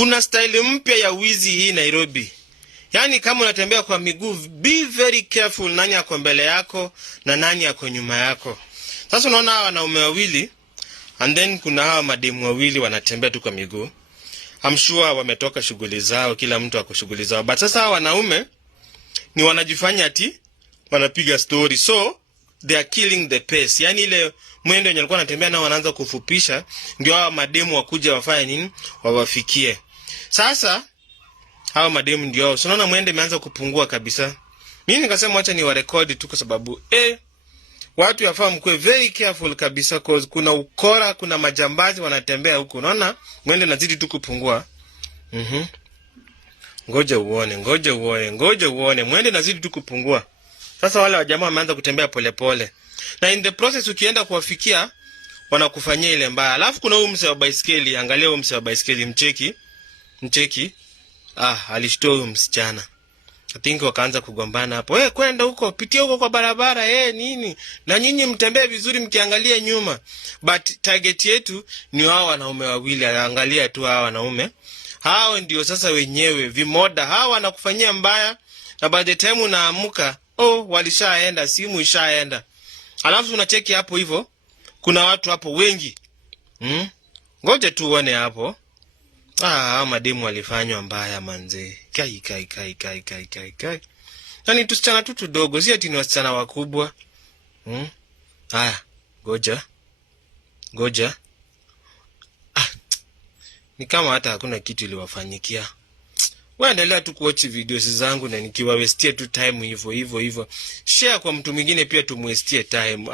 Kuna style mpya ya wizi hii Nairobi. Yaani kama unatembea kwa miguu, be very careful nani ako mbele yako na nani ako nyuma yako. Sasa unaona hawa wanaume wawili and then kuna hawa mademu wawili wanatembea tu kwa miguu. I'm sure wametoka shughuli zao, kila mtu ako shughuli zao. But sasa hawa wanaume ni wanajifanya ati wanapiga story. So they are killing the pace. Yaani ile mwendo wenye walikuwa wanatembea nao wanaanza kufupisha, ndio hawa mademu wakuja wafanye nini? Wawafikie. Sasa hawa mademu ndio hao. Unaona mwendo imeanza kupungua kabisa. Mimi nikasema acha ni warekodi tu kwa sababu watu yafaa mkuwe very careful kabisa cause kuna ukora, kuna majambazi wanatembea huko. Unaona mwendo inazidi tu kupungua. Ngoja uone mwendo inazidi tu kupungua. Sasa wale wajamaa wameanza kutembea polepole. Na in the process ukienda kuwafikia wanakufanyia ile mbaya. Alafu kuna huyu mse wa baiskeli, angalia huyu mse wa baiskeli mcheki. Alishtoa huyu msichana. I think wakaanza kugombana hapo. Kwenda huko, pitia huko kwa barabara, nini? Na nyinyi mtembee vizuri mkiangalia nyuma. But target yetu ni hao wanaume wawili, angalia tu hao wanaume. Hao ndio sasa wenyewe vimoda. Hao wanakufanyia mbaya na by the time unaamuka, walishaenda, simu ishaenda. Alafu unacheki hapo hivyo, kuna watu hapo wengi. Ngoja tu uone hapo. Mademu walifanywa mbaya manze. Kai. Yaani tusichana tu tudogo, si ati ni wasichana wakubwa. Ngoja. Ni kama hata hakuna kitu iliwafanyikia. Waendelea tu kuwatch videos zangu na nikiwawestia tu time hivyo. Share kwa mtu mwingine pia tumwestie time.